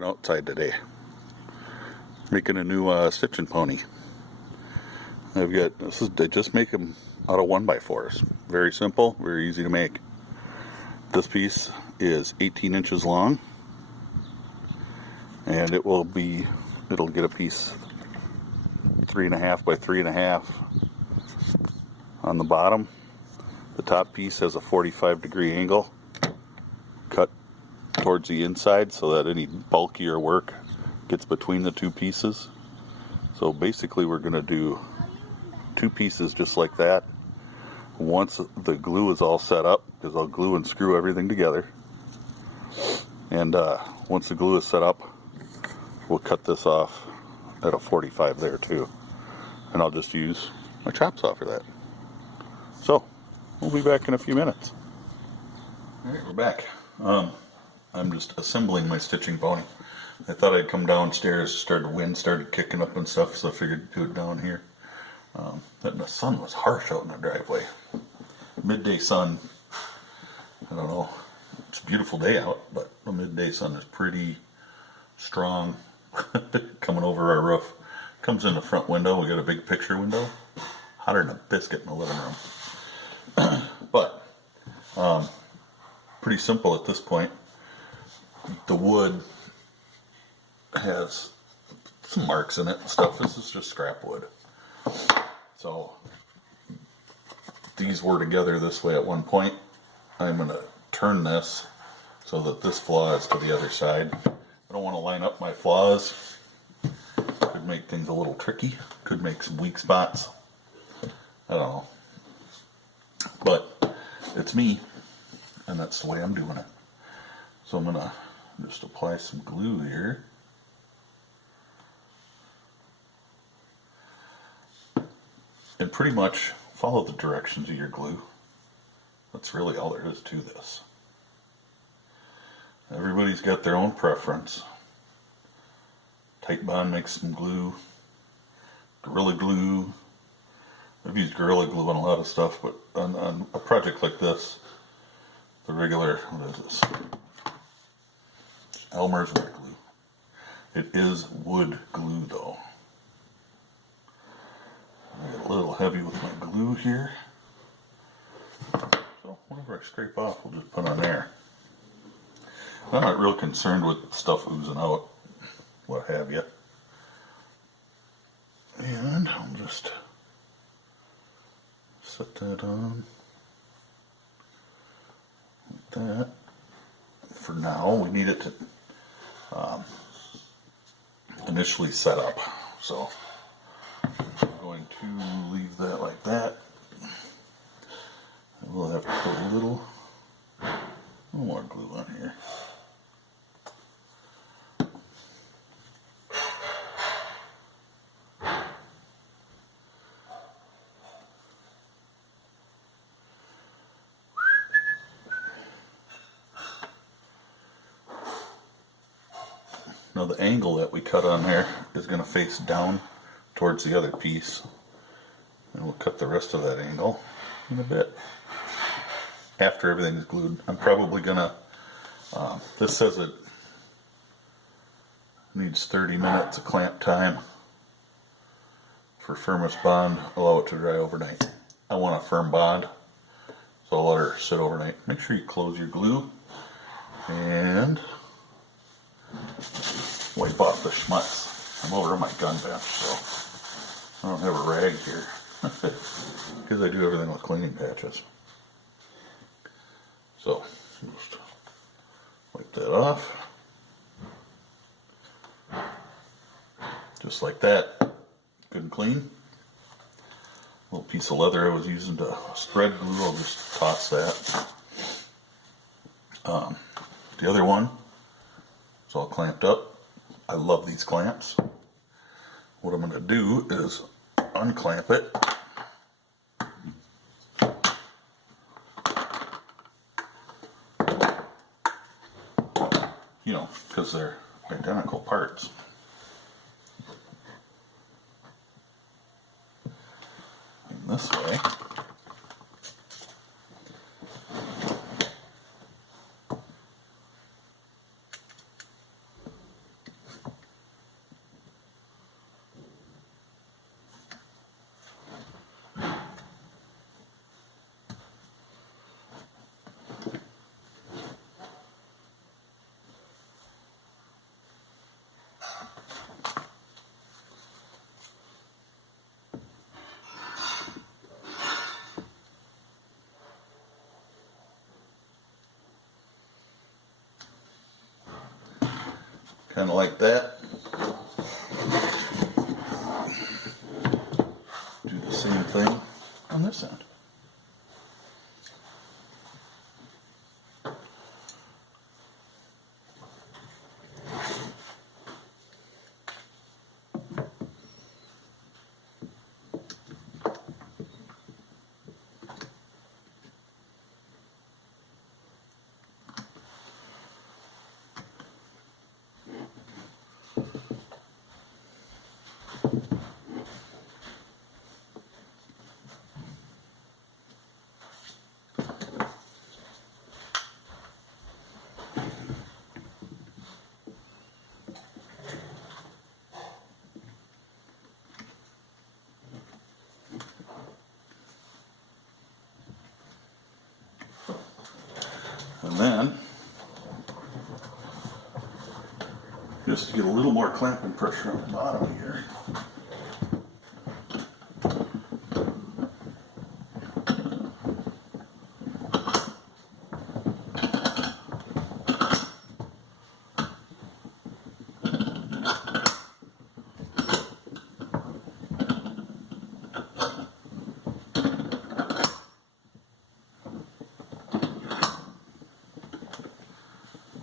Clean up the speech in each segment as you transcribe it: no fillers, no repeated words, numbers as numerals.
Working outside today, making a new stitching pony. I've got this is I just make them out of 1x4s. Very simple, very easy to make. This piece is 18 inches long, and it'll get a piece 3.5 by 3.5 on the bottom. The top piece has a 45-degree angle cut towards the inside so that any bulkier work gets between the two pieces. So basically we're going to do two pieces just like that. Once the glue is all set up, because I'll glue and screw everything together, and once the glue is set up, we'll cut this off at a 45 there too, and I'll just use my chop saw for that. So we'll be back in a few minutes. Alright, we're back. I'm just assembling my stitching pony. I thought I'd come downstairs, the wind started kicking up and stuff, so I figured to do it down here. But the sun was harsh out in the driveway. Midday sun, I don't know, it's a beautiful day out, but the midday sun is pretty strong coming over our roof. Comes in the front window, we got a big picture window, hotter than a biscuit in the living room. But pretty simple at this point. The wood has some marks in it and stuff. This is just scrap wood. So these were together this way at one point. I'm going to turn this so that this flaw is to the other side. I don't want to line up my flaws. Could make things a little tricky. Could make some weak spots. I don't know. But it's me, and that's the way I'm doing it. So I'm going to just apply some glue here. And pretty much follow the directions of your glue. That's really all there is to this. Everybody's got their own preference. Titebond makes some glue. Gorilla Glue. I've used Gorilla Glue on a lot of stuff, but on a project like this, the regular, what is this? Elmer's wood glue. It is wood glue though. I get a little heavy with my glue here. So whatever I scrape off, we'll just put on there. I'm not real concerned with stuff oozing out, what have you. And I'll just set that on like that. For now, we need it to initially set up. So I'm going to leave that like that. And we'll have to put a little more glue on here. Now the angle that we cut on there is going to face down towards the other piece, and we'll cut the rest of that angle in a bit after everything's glued. I'm probably gonna this says it needs 30 minutes of clamp time for firmest bond. Allow it to dry overnight. I want a firm bond, so I'll let her sit overnight. Make sure you close your glue and wipe off the schmutz. I'm over on my gun bench, so I don't have a rag here because I do everything with cleaning patches. So just wipe that off, just like that, good and clean. Little piece of leather I was using to spread glue, I'll just toss that. The other one is all clamped up. I love these clamps. What I'm going to do is unclamp it. You know, because they're identical parts. And this way, kind of like that. Do the same thing on this end. And then, just to get a little more clamping pressure on the bottom here,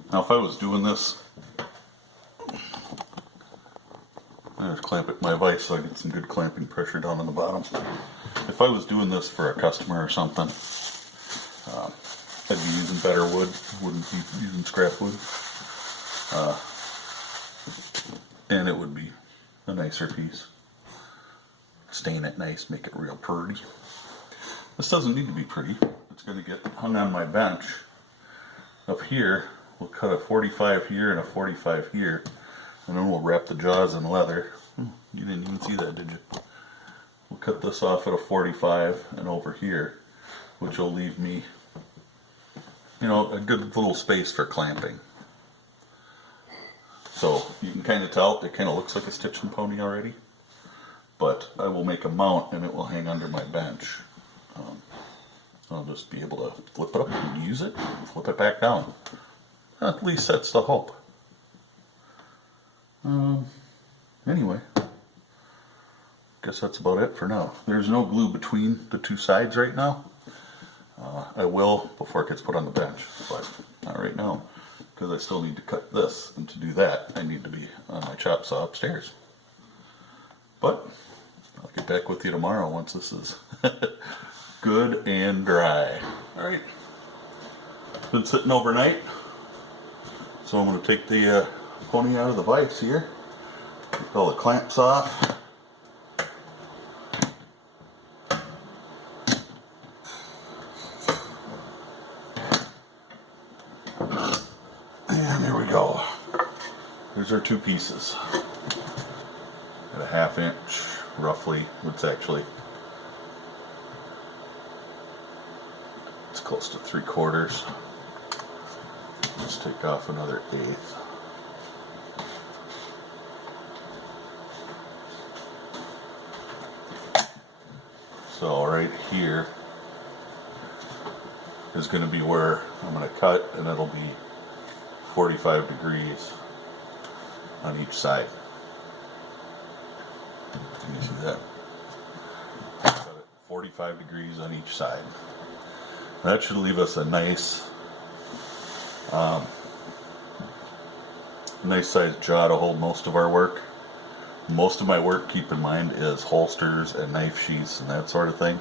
now if I was doing this, I just clamp it my vise so I get some good clamping pressure down on the bottom. If I was doing this for a customer or something, I'd be using better wood, wouldn't be using scrap wood. And it would be a nicer piece. Stain it nice, make it real pretty. This doesn't need to be pretty. It's going to get hung on my bench. Up here, we'll cut a 45 here and a 45 here. And then we'll wrap the jaws in leather. You didn't even see that, did you? We'll cut this off at a 45 and over here, which will leave me, you know, a good little space for clamping. So you can kind of tell it kind of looks like a stitch and pony already. But I will make a mount and it will hang under my bench. I'll just be able to flip it up and use it, and flip it back down. At least that's the hope. Anyway, guess that's about it for now. There's no glue between the two sides right now. I will before it gets put on the bench, but not right now because I still need to cut this, and to do that I need to be on my chop saw upstairs. But I'll get back with you tomorrow once this is good and dry. Alright, been sitting overnight, so I'm going to take the pony out of the vise here, get all the clamps off. And there we go. Here's our two pieces. At a 1/2 inch, roughly. It's actually, it's close to 3/4. Let's take off another 1/8. So right here is going to be where I'm going to cut, and it'll be 45 degrees on each side. Can you see that? Cut it 45 degrees on each side. That should leave us a nice sized jaw to hold most of our work. Most of my work, keep in mind, is holsters and knife sheaths and that sort of thing.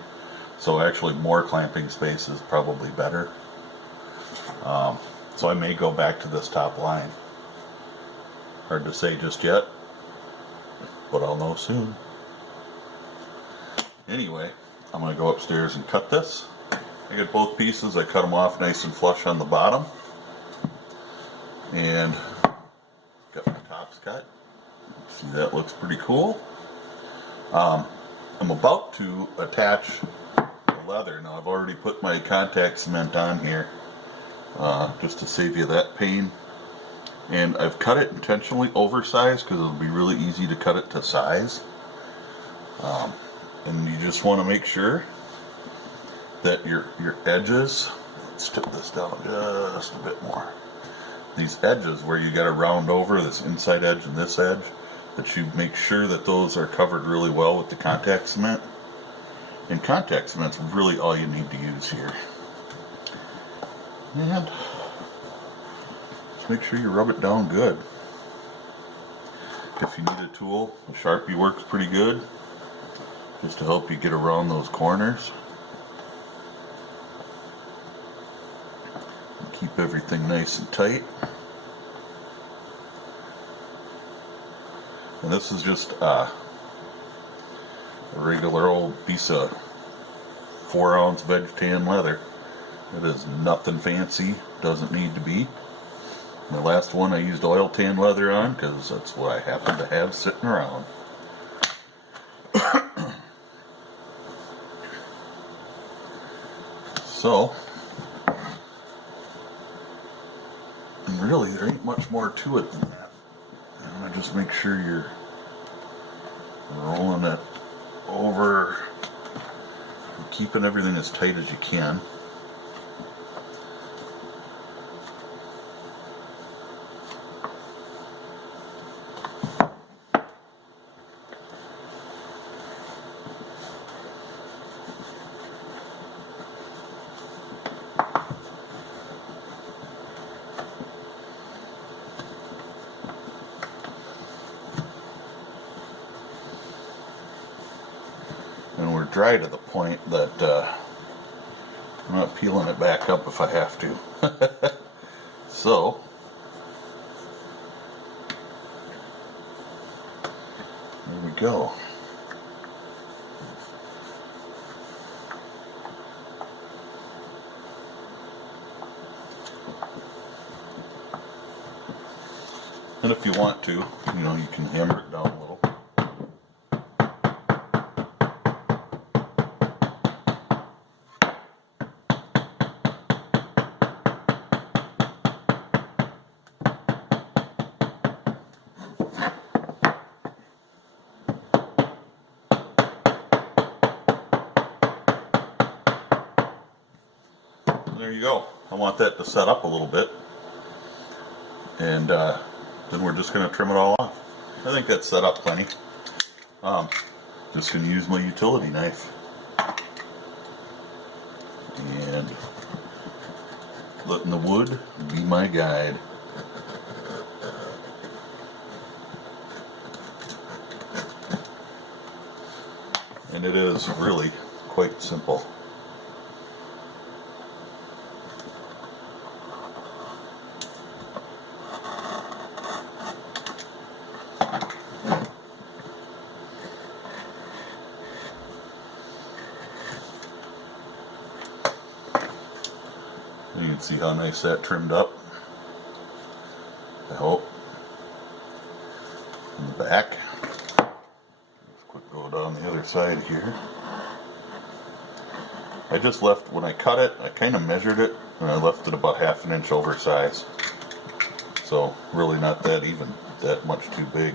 So actually more clamping space is probably better. So I may go back to this top line. Hard to say just yet, but I'll know soon. Anyway, I'm going to go upstairs and cut this. I get both pieces, I cut them off nice and flush on the bottom. And got my tops cut. See, that looks pretty cool. I'm about to attach the leather. Now I've already put my contact cement on here just to save you that pain. And I've cut it intentionally oversized because it'll be really easy to cut it to size. And you just want to make sure that your edges, let's tip this down just a bit more. these edges where you got to round over this inside edge and this edge, that you make sure that those are covered really well with the contact cement. And contact cement's really all you need to use here. And just make sure you rub it down good. If you need a tool, a Sharpie works pretty good, just to help you get around those corners. And keep everything nice and tight. And this is just a regular old piece of 4-ounce veg tan leather. It is nothing fancy, doesn't need to be. My last one I used oil tan leather on because that's what I happen to have sitting around. So, and really there ain't much more to it than that. I'm going to just make sure you're rolling it over and keeping everything as tight as you can. And we're dry to the point that I'm not peeling it back up if I have to. So, there we go. And if you want to, you can hammer it down a little. There you go. I want that to set up a little bit, and then we're just going to trim it all off. I think that's set up plenty. Just going to use my utility knife and letting the wood be my guide. And it is really quite simple. You can see how nice that trimmed up, I hope. In the back. Just quick go down the other side here. I just left, when I cut it, I kind of measured it, and I left it about ½ an inch oversized. So really not that even, that much too big.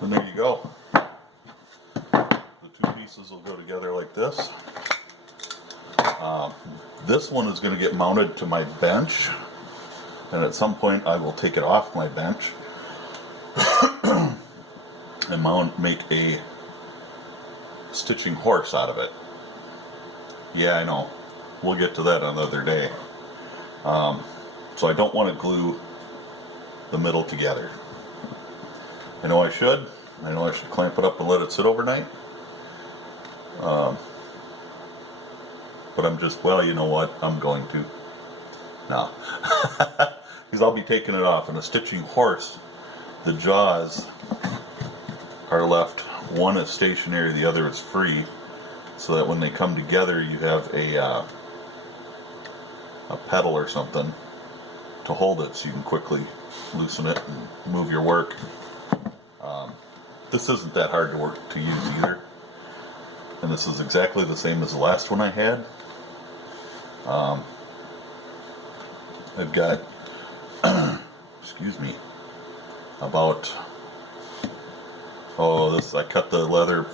And there you go. The two pieces will go together like this. This one is going to get mounted to my bench, and at some point I will take it off my bench and make a stitching horse out of it. Yeah, I know. We'll get to that another day. So I don't want to glue the middle together. I know I should. I know I should clamp it up and let it sit overnight. But I'm just, well, you know what? I'm going to. No. Because I'll be taking it off. In a stitching horse, the jaws are left. One is stationary, the other is free. So that when they come together, you have a pedal or something to hold it so you can quickly loosen it and move your work. This isn't that hard to use either. And this is exactly the same as the last one I had. I've got, excuse me, about, I cut the leather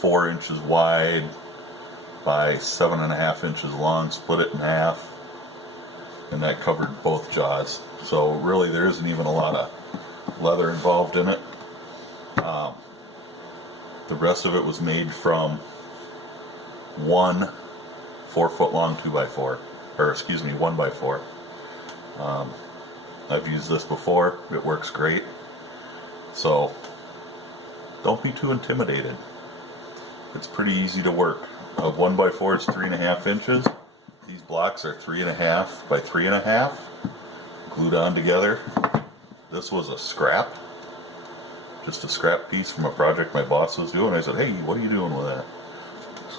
4 inches wide by 7.5 inches long, split it in half, and that covered both jaws. So really there isn't even a lot of leather involved in it. The rest of it was made from one 4-foot long 2x4, or excuse me, 1x4. I've used this before, it works great. So don't be too intimidated. It's pretty easy to work. A 1x4 is 3.5 inches. These blocks are 3.5 by 3.5, glued on together. This was a scrap, just a scrap piece from a project my boss was doing. I said, hey, what are you doing with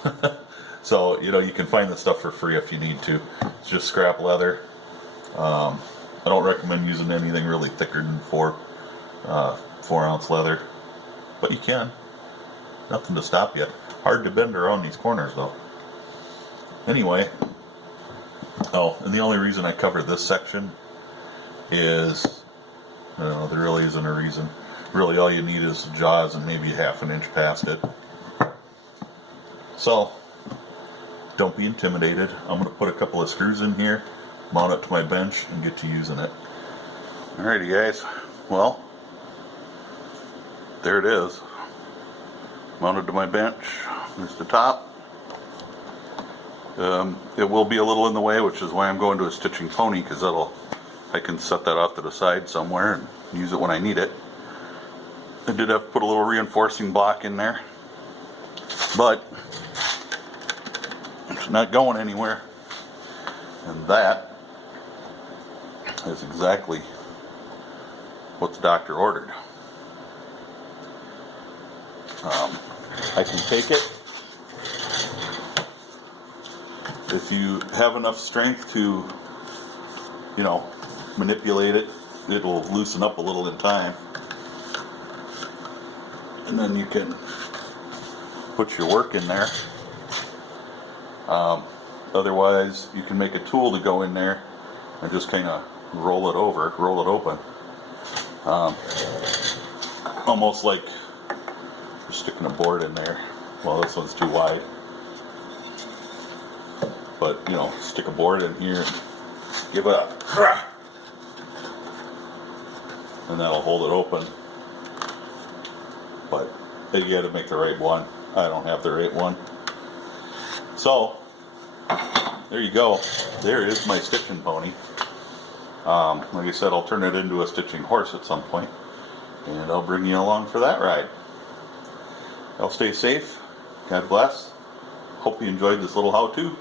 that? So, you know, you can find this stuff for free if you need to. It's just scrap leather. I don't recommend using anything really thicker than 4-ounce leather, but you can. Nothing to stop you. Hard to bend around these corners though. Anyway, oh, and the only reason I covered this section is, there really isn't a reason. Really all you need is jaws and maybe 1/2 inch past it. So, don't be intimidated. I'm going to put a couple of screws in here, mount it to my bench, and get to using it. Alrighty guys, well, there it is. Mounted to my bench. There's the top. It will be a little in the way, which is why I'm going to a stitching pony, because I can set that off to the side somewhere and use it when I need it. I did have to put a little reinforcing block in there, but it's not going anywhere. And that is exactly what the doctor ordered. I can take it. If you have enough strength to, you know, manipulate it, it'll loosen up a little in time. And then you can put your work in there. Otherwise, you can make a tool to go in there and just kind of roll it open. Almost like you're sticking a board in there. Well, this one's too wide. But, you know, stick a board in here and give it a crack. And that'll hold it open. But you got to make the right one. I don't have the right one. So, there you go. There is my stitching pony. Like I said, I'll turn it into a stitching horse at some point, and I'll bring you along for that ride. Y'all stay safe. God bless. Hope you enjoyed this little how-to.